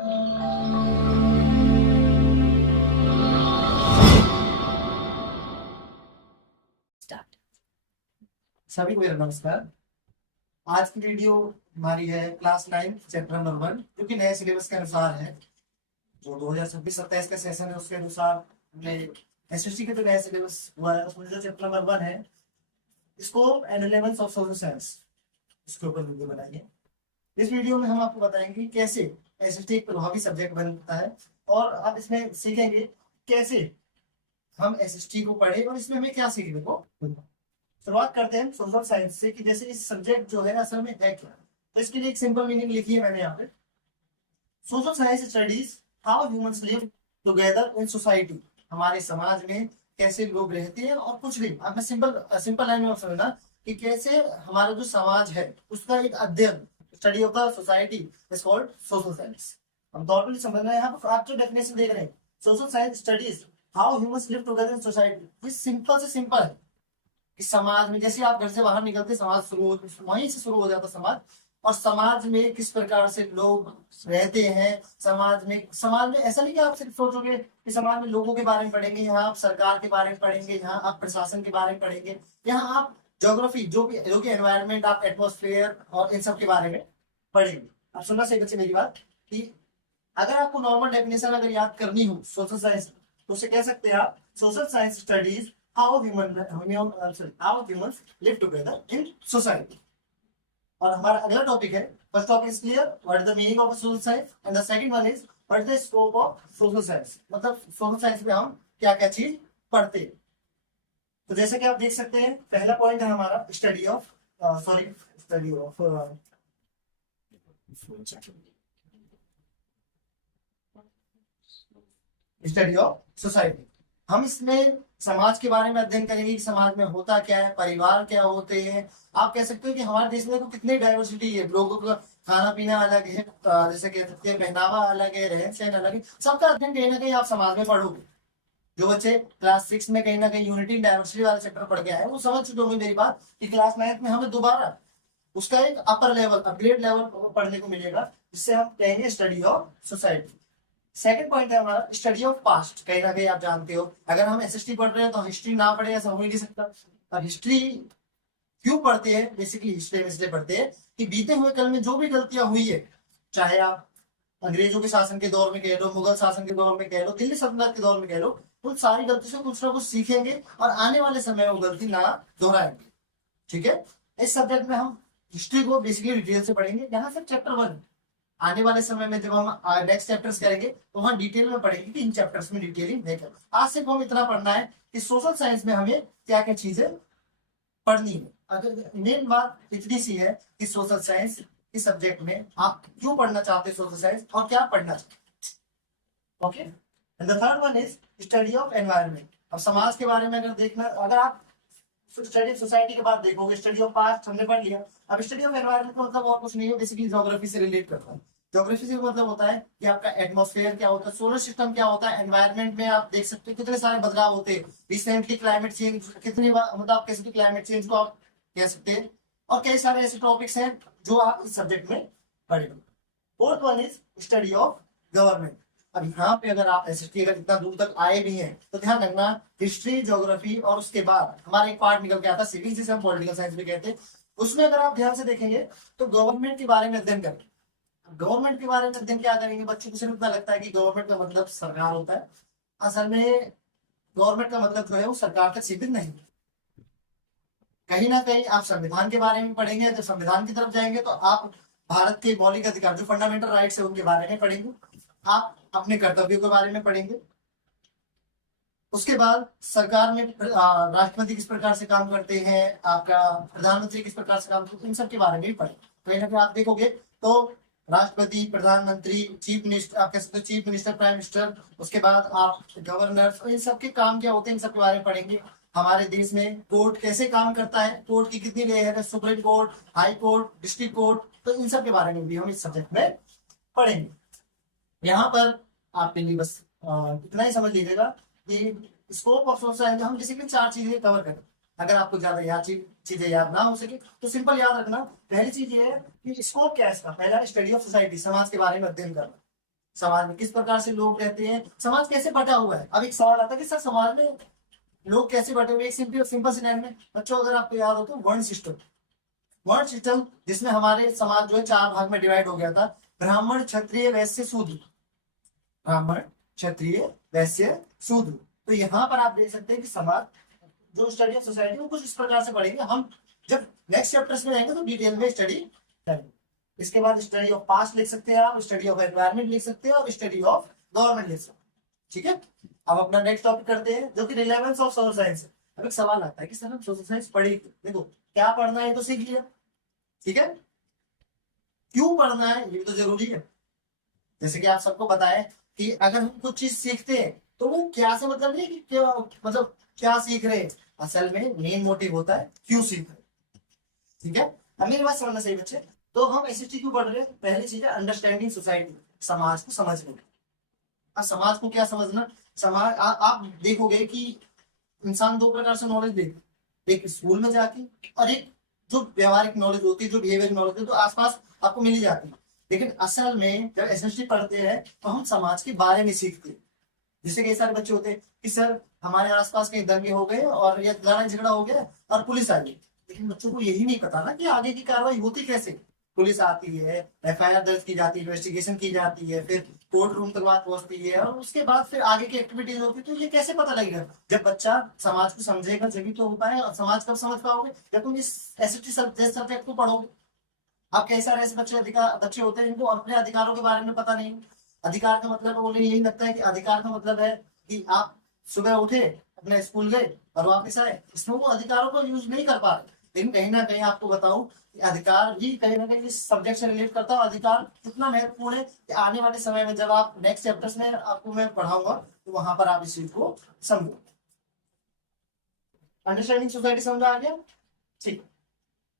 Start. सभी को मेरा नमस्कार। आज की वीडियो हमारी है क्लास 9 चैप्टर नंबर 1, जो कि नए सिलेबस के अनुसार है। जो 2026-27 का सेशन है उसके अनुसार हमने एसएसटी के जो नया सिलेबस हुआ है उसमें जो चैप्टर नंबर 1 है, scope and relevance of social science, इसके ऊपर वीडियो बनाएंगे। इस वीडियो में हम आपको बताएंगे कि कैसे एसएसटी एक प्रभावी सब्जेक्ट बनता है, और आप इसमें सीखेंगे कैसे हम एसएसटी को पढ़े और इसमें हमें क्या सीखने को मिलता है। शुरुआत करते हैं सोशल साइंस से कि जैसे इस सब्जेक्ट जो है असल में है क्या। तो इसके लिए एक सिंपल मीनिंग लिखी है मैंने यहाँ पे। Social science studies how humans live together in society. हमारे समाज में कैसे लोग रहते हैं, और कुछ भी आप सिंपल सिंपल लाइन में समझना कि कैसे हमारा जो समाज है उसका एक अध्ययन, study of the society is called social science. हम नॉर्मली समझना है। यहाँ पर आप जो डेफिनेशन देख रहे हैं, social science studies how humans live together in society, ये सिंपल से सिंपल है कि समाज में जैसे आप घर से बाहर निकलते समाज शुरू वहीं से शुरू हो जाता समाज, और समाज में किस प्रकार से लोग रहते हैं। समाज में ऐसा नहीं कि आप सिर्फ सोचोगे कि समाज में लोगों के बारे में पढ़ेंगे, यहाँ आप सरकार के बारे में पढ़ेंगे, यहाँ आप प्रशासन के बारे में पढ़ेंगे, यहाँ आप ज्योग्राफी जो कि एनवायरनमेंट, आप एटमोस्फेयर और इन सब के बारे में पढ़ेंगे। अब सुनना सही बच्चे मेरी बात कि अगर आपको नॉर्मल डेफिनेशन अगर याद करनी हो सोशल साइंस, तो उसे कह सकते हैं आप social science studies how humans live together in society। और हमारा अगला टॉपिक है, first topic is clear, what is the meaning of social science, and the second one is what is the scope of social science. मतलब social science में हम क्या क्या चीज पढ़ते हैं। तो जैसे कि आप देख सकते हैं, पहला पॉइंट है हमारा स्टडी ऑफ सोसाइटी। हम इसमें समाज के बारे में अध्ययन करेंगे कि समाज में होता क्या है, परिवार क्या होते हैं। आप कह सकते हो कि हमारे देश में तो कितनी डाइवर्सिटी है, लोगों का खाना पीना अलग है, जैसे कह सकते हैं पहनावा अलग है, रहन सहन अलग है, सबका अध्ययन कहीं ना कहीं आप समाज में पढ़ोगे। जो बच्चे क्लास 6 में कहीं ना कहीं यूनिटी डाइवर्सिटी वाला चैप्टर पढ़ गया है वो समझ चुके होंगे मेरी बात कि क्लास 9 में हमें दोबारा उसका एक अपर लेवल, अपग्रेड लेवल पढ़ने को मिलेगा, जिससे हम कहेंगे study of society. Second point है हमारा स्टडी ऑफ पास्ट। कहीं ना कहीं आप जानते हो अगर हम एसएसटी पढ़ रहे हैं तो हिस्ट्री ना पढ़े ऐसा हो ही नहीं सकता। अब हिस्ट्री क्यों पढ़ते हैं, बेसिकली हिस्ट्री इसलिए पढ़ते हैं कि बीते हुए कल में जो भी गलतियां हुई है, चाहे आप अंग्रेजों के शासन के दौर में कह लो, मुगल शासन के दौर में कह लो, दिल्ली सल्तनत के दौर में कह लो, उन सारी गलती से कुछ ना कुछ सीखेंगे और आने वाले समय में वो गलती ना दोहराएंगे। ठीक है, इस सब्जेक्ट में हम हिस्ट्री को बेसिकली डिटेल से पढ़ेंगे। यहाँ से चैप्टर 1 आने वाले समय में जब हम नेक्स्ट चैप्टर्स करेंगे तो वहां डिटेल में पढ़ेंगे कि इन चैप्टर्स में डिटेलिंग नहीं कर। आज सिर्फ हम इतना पढ़ना है कि सोशल साइंस में हमें क्या क्या चीजें पढ़नी है। अगर मेन बात इतनी सी है कि सोशल साइंस इस सब्जेक्ट में आप क्यों पढ़ना चाहते हैं सोशल साइंस और क्या पढ़ना चाहते। Okay, and the third one is study of environment. अब समाज के बारे में अगर देखना, अगर आप स्टडी ऑफ सोसाइटी के बाद देखोगे, स्टडी ऑफ पास्ट हमने पढ़ लिया। अब स्टडी ऑफ एनवायरनमेंट का मतलब और कुछ नहीं है, बेसिकली ज्योग्राफी से रिलेट करता है। ज्योग्राफी से मतलब होता है कि आपका एटमॉस्फेयर क्या होता है, सोलर सिस्टम क्या होता है, एनवायरनमेंट में आप देख सकते हो कितने सारे बदलाव होते हैं। रिसेंटली क्लाइमेट चेंज कितनी बार, मतलब आप कह सकते क्लाइमेट चेंज को आप कह सकते हैं, और कई सारे ऐसे टॉपिक्स हैं जो आप इस सब्जेक्ट में पढ़ेंगे। Fourth one is study of government. अब यहाँ पे अगर आप एसएसटी अगर इतना दूर तक आए भी हैं तो ध्यान रखना, हिस्ट्री, ज्योग्राफी और उसके बाद हमारा एक पार्ट निकल के आता है सिविक्स, जिसे हम पॉलिटिकल साइंस भी कहते हैं। उसमें अगर आप ध्यान से देखेंगे तो गवर्नमेंट के बारे में अध्ययन करेंगे। गवर्नमेंट के बारे में अध्ययन क्या करेंगे, बच्चों को सिर्फ इतना लगता है कि गवर्नमेंट का मतलब सरकार होता है। असल में गवर्नमेंट का मतलब जो है वो सरकार तक सीमित नहीं। कहीं ना कहीं आप संविधान के बारे में पढ़ेंगे। जब संविधान की तरफ जाएंगे तो आप भारत के मौलिक अधिकार जो फंडामेंटल राइट्स है उनके बारे में पढ़ेंगे। आप अपने कर्तव्यों के बारे में पढ़ेंगे। उसके बाद सरकार में राष्ट्रपति किस प्रकार से काम करते हैं, आपका प्रधानमंत्री किस प्रकार से काम करते हैं, इन सब के बारे में भी पढ़ेंगे। कहीं ना कहीं आप देखोगे तो राष्ट्रपति, प्रधानमंत्री, चीफ मिनिस्टर, आप कह सकते हो चीफ मिनिस्टर, प्राइम मिनिस्टर, उसके बाद आप गवर्नर, इन सब के काम क्या होते हैं इन सब के बारे में पढ़ेंगे। हमारे देश में कोर्ट कैसे काम करता है, कोर्ट की कितनी लेयर है, supreme court, high court, district court, तो इन सब के बारे में भी हम इस सब्जेक्ट में पढ़ेंगे। यहाँ पर आपके लिए बस इतना ही समझ लीजिएगा कि स्कोप ऑफ सोशल साइंस हम बेसिकली 4 चीजें कवर करें। अगर आपको ज्यादा चीजें याद ना हो सके तो सिंपल याद रखना। पहली चीज ये है कि स्कोप क्या है इसका। पहला स्टडी ऑफ सोसाइटी, समाज के बारे में अध्ययन करना। समाज में किस प्रकार से लोग रहते हैं, समाज कैसे बटा हुआ है। अब एक सवाल आता है कि सर समाज में लोग कैसे बटे हुए हैं। एक सिंपल सिंपल सी लाइन में बच्चों, अगर आपको याद हो तो वर्ण सिस्टम, वर्ण सिस्टम जिसमें हमारे समाज जो है 4 भाग में डिवाइड हो गया था, ब्राह्मण क्षत्रिय वैश्य शूद्र, ब्राह्मण क्षत्रिय वैश्य शूद्र। तो यहाँ पर आप देख सकते हैं कि समाज जो स्टडी ऑफ सोसाइटी वो कुछ इस प्रकार से पढ़ेंगे हम। जब नेक्स्ट चैप्टर्स में जाएंगे तो डिटेल में स्टडी करेंगे। इसके बाद स्टडी ऑफ पास्ट लिख सकते हैं आप, स्टडी ऑफ एनवायरमेंट लिख सकते हैं और स्टडी ऑफ गवर्नमेंट लिख सकते हैं। ठीक है, अब अपना नेक्स्ट टॉपिक करते हैं जो कि रिलेवेंस ऑफ सोशल साइंस है। अब एक सवाल आता है कि सर हम सोशल साइंस पढ़े, देखो क्या पढ़ना है तो सीख लिया, ठीक है, क्यों पढ़ना है ये तो जरूरी है। जैसे कि आप सबको पता है कि अगर हम कुछ चीज सीखते हैं तो वो क्या से मतलब नहीं है कि क्या मतलब क्या सीख रहे हैं, असल में मेन मोटिव होता है क्यों सीख रहे हैं। ठीक है, अब मेरी बात समझना सही बच्चे। तो हम एसएसटी क्यों पढ़ रहे हैं, पहली चीज है अंडरस्टैंडिंग सोसाइटी, समाज को समझने। अब समाज को क्या समझना, समाज आप देखोगे कि इंसान 2 प्रकार से नॉलेज देते, एक स्कूल में जाके और एक जो व्यवहारिक नॉलेज होती है, जो बिहेवियर नॉलेज होती है, तो आसपास आपको मिल ही जाती है। लेकिन असल में जब एसएसटी पढ़ते हैं तो हम समाज के बारे में सीखते हैं। जैसे कई सारे बच्चे होते हैं कि सर हमारे आसपास कहीं दंगे हो गए और या लड़ाई झगड़ा हो गया और पुलिस आ गई, लेकिन बच्चों को यही नहीं पता ना कि आगे की कार्रवाई होती कैसे। पुलिस आती है, एफआईआर दर्ज की जाती है, इन्वेस्टिगेशन की जाती है, फिर कोर्ट रूम तक बात पहुंचती है और उसके बाद फिर आगे की एक्टिविटीज होती है। तो ये कैसे पता लगेगा, जब बच्चा समाज को समझेगा जब तो हो पाए। और समाज कब समझ पाओगे, जब तुम इस एसएसटी सब्जेक्ट को पढ़ोगे। अब कई सारे ऐसे बच्चे होते हैं जिनको अपने अधिकारों के बारे में पता नहीं। अधिकार का मतलब उन्हें यही लगता है कि अधिकार का मतलब है कि आप सुबह उठे, अपने स्कूल गए और वापस आए, इसमें वो अधिकारों को यूज नहीं कर पा रहे। लेकिन कहीं ना कहीं आपको बताऊं कि अधिकार भी कहीं ना कहीं इस सब्जेक्ट से रिलेट करता है। अधिकार कितना महत्वपूर्ण है कि आने वाले समय में जब आप नेक्स्ट चैप्टर्स में आपको मैं पढ़ाऊंगा तो वहां पर आप इस चीज को समझो। अंडरस्टैंडिंग सोसाइटी समझ आ गया, ठीक।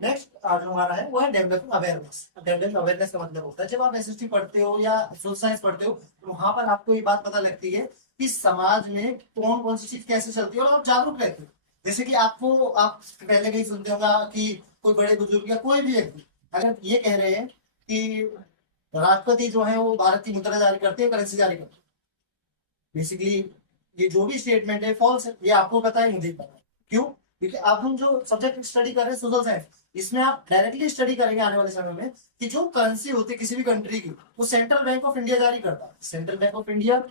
नेक्स्ट आज हमारा है वो है डेवलपिंग अवेयरनेस। डेवलपिंग अवेयरनेस का मतलब होता है जब आप एसएसटी पढ़ते हो या सोशल साइंस पढ़ते हो तो वहां पर आपको ये बात पता लगती है कि समाज में कौन कौन सी चीज कैसे चलती है और आप जागरूक रहते हो। जैसे कि आप पहले कहीं सुनते होगा कि कोई बड़े बुजुर्ग या कोई भी व्यक्ति अगर ये कह रहे हैं कि राष्ट्रपति जो है वो भारत की मुद्रा जारी करते हैं, करेंसी जारी करते हैं, बेसिकली ये जो भी स्टेटमेंट है फॉल्स है। ये आपको पता है, मुझे पता है। क्यों, क्योंकि अब हम जो सब्जेक्ट स्टडी कर रहे हैं सोशल साइंस, इसमें आप डायरेक्टली स्टडी करेंगे आने वाले समय में कि जो करेंसी होती है किसी भी कंट्री की वो सेंट्रल बैंक ऑफ इंडिया जारी करता है। सेंट्रल बैंक ऑफ इंडिया,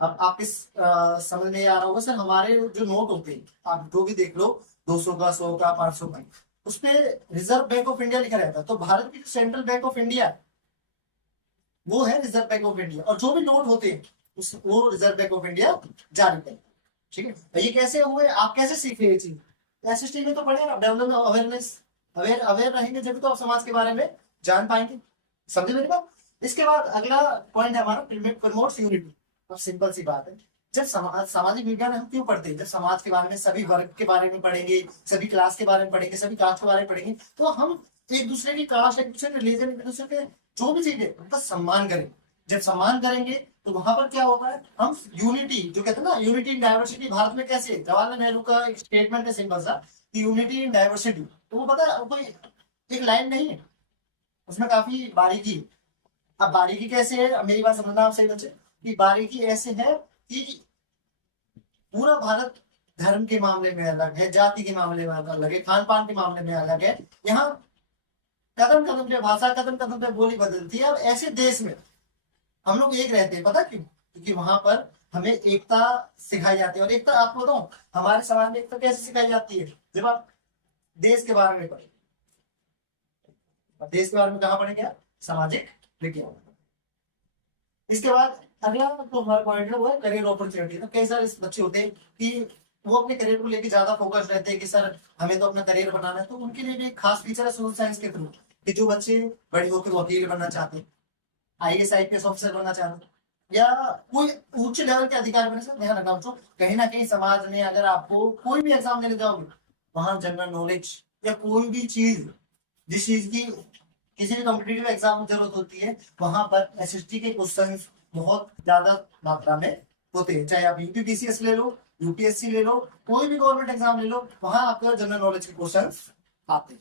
अब आप इस समझ में आ रहा होगा सर, हमारे जो नोट होते हैं आप जो भी देख लो, 200 का, 100 का, 500 का, उसमें रिजर्व बैंक ऑफ इंडिया लिखा रहता है। तो भारत की जो सेंट्रल बैंक ऑफ इंडिया वो है रिजर्व बैंक ऑफ इंडिया, और जो भी नोट होते हैं उस वो रिजर्व बैंक ऑफ इंडिया जारी करता है। ठीक है, ये कैसे हुए, आप कैसे सीखे ये चीज, एसएसटी में तो पढ़े ना। डेवलपमेंट अवेयरनेस, अवेयर रहेंगे जब तो आप समाज के बारे में जान पाएंगे। समझे मेरी बात। इसके बाद अगला पॉइंट है हमारा प्रमोट्स यूनिटी। अब सिंपल सी बात है, जब सामाजिक विज्ञान हम क्यों पढ़ते हैं, जब समाज के बारे में, सभी वर्ग के बारे में पढ़ेंगे, सभी क्लास के बारे में पढ़ेंगे, सभी कास्ट के बारे में पढ़ेंगे, तो हम एक दूसरे की कास्ट, एक दूसरे के रिलीजन, एक दूसरे के जो भी चीज है उनका सम्मान करेंगे। जब सम्मान करेंगे तो वहां पर क्या होगा, हम यूनिटी जो कहते हैं ना, यूनिटी इन डाइवर्सिटी, भारत में कैसे जवाहरलाल नेहरू का एक स्टेटमेंट है सिंपल सा कि यूनिटी इन डाइवर्सिटी। तो वो पता है कोई एक लाइन नहीं है, उसमें काफी बारीकी। अब बारीकी कैसे है, अब मेरी बात समझना आप सही बच्चे, कि बारीकी ऐसे है कि पूरा भारत धर्म के मामले में अलग है, जाति के मामले में अलग है, खान पान के मामले में अलग है। यहाँ कदम कदम पे भाषा, कदम कदम पे बोली बदलती है। अब ऐसे देश में हम लोग एक रहते हैं, पता क्यों, क्योंकि वहां पर हमें एकता सिखाई जाती है। और एकता आपको बताऊं हमारे समाज में एकता कैसे सिखाई जाती है, जब आप देश के बारे में पढ़े, देश के बारे में कहा पढ़ेंगे आप, सामाजिक विज्ञान। इसके बाद अगला तो हमारा पॉइंट है वो है करियर अपॉर्चुनिटी। तो कई सारे बच्चे होते हैं कि वो अपने करियर को लेकर ज्यादा फोकस रहते हैं कि सर हमें तो अपना करियर बनाना है। तो उनके लिए भी एक खास फीचर है सोशल साइंस के थ्रू कि जो बच्चे बड़े होकर वकील बनना चाहते हैं, आईएएस आईपीएस ऑफिसर बनना चाहते हैं, या कोई उच्च लेवल के अधिकारी बनने से, ध्यान रखना बच्चों, कहीं ना कहीं समाज में अगर आपको कोई भी एग्जाम देने जाओगे वहां जनरल नॉलेज या कोई भी चीज जिस चीज की किसी भी कॉम्पिटिटिव एग्जाम में जरूरत होती है, वहां पर एसएसटी के क्वेश्चन बहुत ज्यादा मात्रा में होते हैं। चाहे आप यूपीपीसीएस ले लो, यूपीएससी ले लो, कोई भी गवर्नमेंट एग्जाम ले लो, वहां आपका जनरल नॉलेज के क्वेश्चन आते हैं।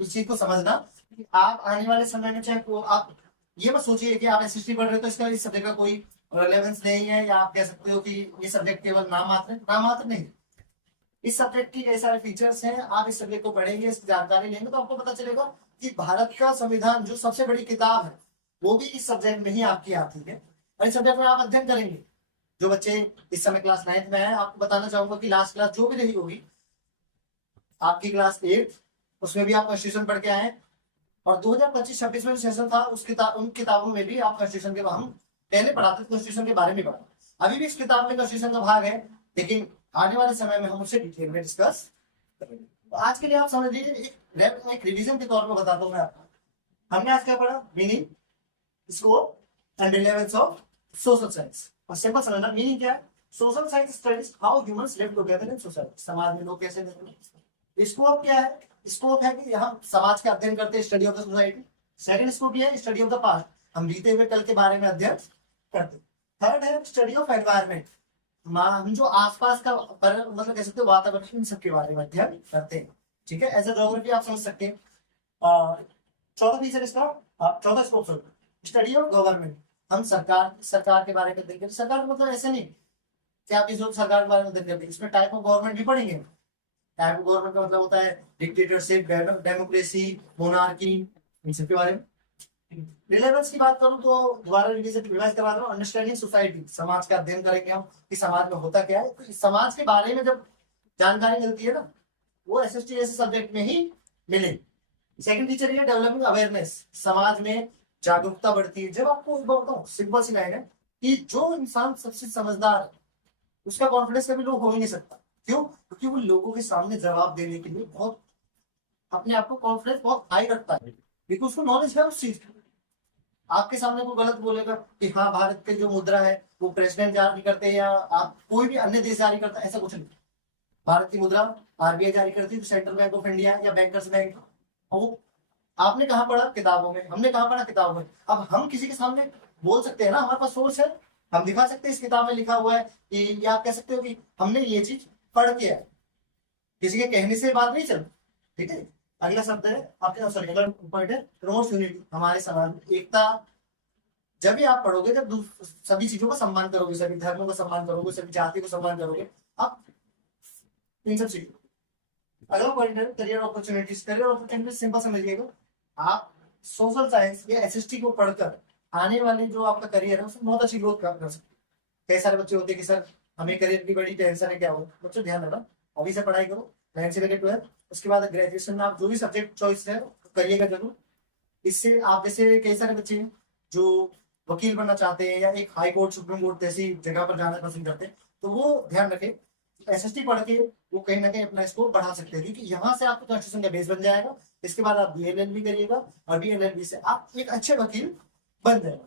इस चीज को समझना कि आप आने वाले समय में चाहे आप ये मत सोचिए कि आप एसएसटी पढ़ रहे हो तो इसका इस सब्जेक्ट का कोई रेलेवेंस नहीं है, या आप कह सकते हो कि ये सब्जेक्ट केवल नाम मात्र है। नाम मात्र नहीं, इस सब्जेक्ट की कई सारे फीचर्स हैं। आप इस सब्जेक्ट को पढ़ेंगे, इसकी जानकारी लेंगे, तो आपको पता चलेगा कि भारत का संविधान जो सबसे बड़ी किताब है वो भी इस सब्जेक्ट में ही आपकी आती है, और इस सब्जेक्ट में आप अध्ययन करेंगे। जो बच्चे इस समय क्लास 9th में है, आपको बताना चाहूंगा कि लास्ट क्लास जो भी रही होगी आपकी क्लास 8th, उसमें भी आप कॉन्स्टिट्यूशन पढ़ के आए, और 2025-26 में जो सेशन था उन किताबों में भी आप कॉन्स्टिट्यूशन के हम पहले पढ़ाते थे, कॉन्स्टिट्यूशन के बारे में पढ़ा। अभी भी इस किताब में कॉन्स्टिट्यूशन का भाग है, लेकिन आने वाले समय में हम उसे डिटेल में डिस्कस करेंगे। तो आज के लिए आप समझ लीजिए, एक रिवीजन के तौर पर बताता हूँ मैं आपको। हमने आज क्या पढ़ा? Meaning, scope and relevance of social science. और सिंपल समझना, मीनिंग क्या है? Social science studies how humans live together in society, समाज में लोग कैसे रहते हैं। स्कोप क्या है? स्कोप है कि हम समाज का अध्ययन करते हैं, study of the society. Second scope ये है स्टडी ऑफ द पास्ट, हम बीते हुए कल के बारे में अध्ययन करते हैं। थर्ड है स्टडी ऑफ एनवायरमेंट, हम जो आसपास का मतलब कह सकते हो वातावरण, इन सबके बारे में अध्ययन करते हैं। ठीक है, एज ए ज्योग्राफी आप समझ सकते हैं। चौथा फीचर इसका, चौथा स्कोप स्टडी ऑफ गवर्नमेंट, हम सरकार के बारे में अध्ययन करें। सरकार मतलब ऐसे नहीं कि आप इस सरकार के बारे में अध्ययन करते हैं, इसमें टाइप ऑफ गवर्नमेंट भी पढ़ेंगे। टाइप ऑफ गवर्नमेंट का मतलब होता है डिक्टेटरशिप, डेमोक्रेसी, मोनार्की, इन सब के बारे में। रिलेवेंस की बात करूं तो दोबारा रिवाइज करवा रहा हूं, अंडरस्टैंडिंग सोसाइटी, समाज का अध्ययन करेंगे हम कि समाज में होता क्या है। तो इस समाज के बारे में जब जानकारी मिलती है ना, वो एसएसटी जैसे सब्जेक्ट में ही मिलेगी। सेकंड फीचर ये डेवलपिंग अवेयरनेस, समाज में जागरूकता बढ़ती है। जब आपको बताऊं, सिंपल सी लाइन है कि जो इंसान सबसे समझदार है उसका कॉन्फिडेंस कभी लो हो ही नहीं सकता। क्यों? क्योंकि वो लोगों के सामने जवाब देने के लिए बहुत अपने आप को कॉन्फिडेंस बहुत हाई रखता है, क्योंकि उसको नॉलेज है उस चीज की। आपके सामने कोई गलत बोलेगा कि हाँ भारत के जो मुद्रा है वो प्रेसिडेंट जारी करते हैं या आप कोई भी अन्य देश जारी करता है, ऐसा कुछ नहीं। भारत की मुद्रा आरबीआई जारी करती है, सेंट्रल बैंक ऑफ इंडिया या बैंकर्स बैंक। और आपने कहाँ पढ़ा? किताबों में। हमने कहाँ पढ़ा? किताबों में। अब हम किसी के सामने बोल सकते हैं ना, हमारे पास सोर्स है, हम दिखा सकते हैं इस किताब में लिखा हुआ है कि, या आप कह सकते हो कि हमने ये चीज पढ़ के है, किसी के कहने से बात नहीं चल। ठीक है, अगला शब्द है आपके, सॉरी अगला पॉइंट है प्रमोट्स यूनिटी, हमारे समाज में एकता। जब भी आप पढ़ोगे, जब सभी चीजों का सम्मान करोगे, सभी धर्मों का सम्मान करोगे, सभी जाति को सम्मान करोगे, आप इन सब चीजों। अगला पॉइंट है career opportunities. Career opportunities simple समझिएगा, आप सोशल साइंस या एसएसटी को पढ़कर आने वाले जो आपका करियर है उसमें बहुत अच्छी ग्रोथ प्राप्त कर सकते हैं। कई सारे बच्चे होते हैं कि सर हमें करियर की बड़ी टेंशन है, क्या हो? बच्चों ध्यान रखना, अभी से पढ़ाई करो 9 से लेकर 12, उसके बाद ग्रेजुएशन में आप जो भी सब्जेक्ट चॉइस है करिएगा जरूर। इससे आप, जैसे कई सारे बच्चे हैं जो वकील बनना चाहते हैं या एक हाई कोर्ट, सुप्रीम कोर्ट जैसी जगह पर जाना पसंद करते हैं, तो वो ध्यान रखें एसएसटी पढ़ के वो कहीं ना कहीं अपना स्कोर बढ़ा सकते हैं, क्योंकि यहाँ से आपको कॉन्स्टिट्यूशन का बेस बन जाएगा। इसके बाद आप बीएलएल भी करिएगा और बीएलएल से आप एक अच्छे वकील बन जाएगा।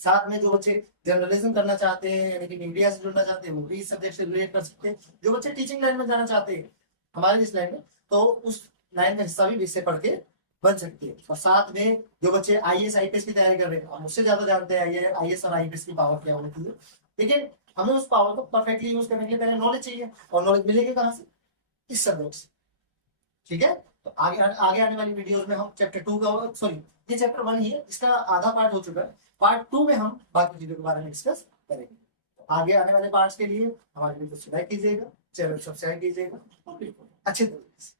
साथ में जो बच्चे जर्नलिज्म करना चाहते हैं यानी कि मीडिया से जुड़ना चाहते हैं, वो भी इस सब्जेक्ट से रिलेट कर सकते हैं। जो बच्चे टीचिंग लाइन में जाना चाहते हैं हमारे इस लाइन में, तो उस लाइन में हिस्सा भी इससे पढ़ के बन सकती है। और साथ में जो बच्चे आईएएस आईपीएस की तैयारी कर रहे हैं, हम उससे ज्यादा जानते हैं आईएएस और आईपीएस की पावर क्या होती है, लेकिन हमें उस पावर को परफेक्टली यूज करने के लिए पहले नॉलेज चाहिए, और नॉलेज मिलेगी कहाँ से? इस सब्जेक्ट से। ठीक है, तो आगे आने वाली वीडियोस में हम चैप्टर 2 का, सॉरी ये चैप्टर 1 ही है, इसका आधा पार्ट हो चुका है, पार्ट 2 में हम बाकी चीजों के बारे में डिस्कस करेंगे। तो आगे आने वाले पार्ट्स के लिए हमारे वीडियो को लाइक कीजिएगा, चैनल सब्सक्राइब कीजिएगा, अच्छे तरीके से।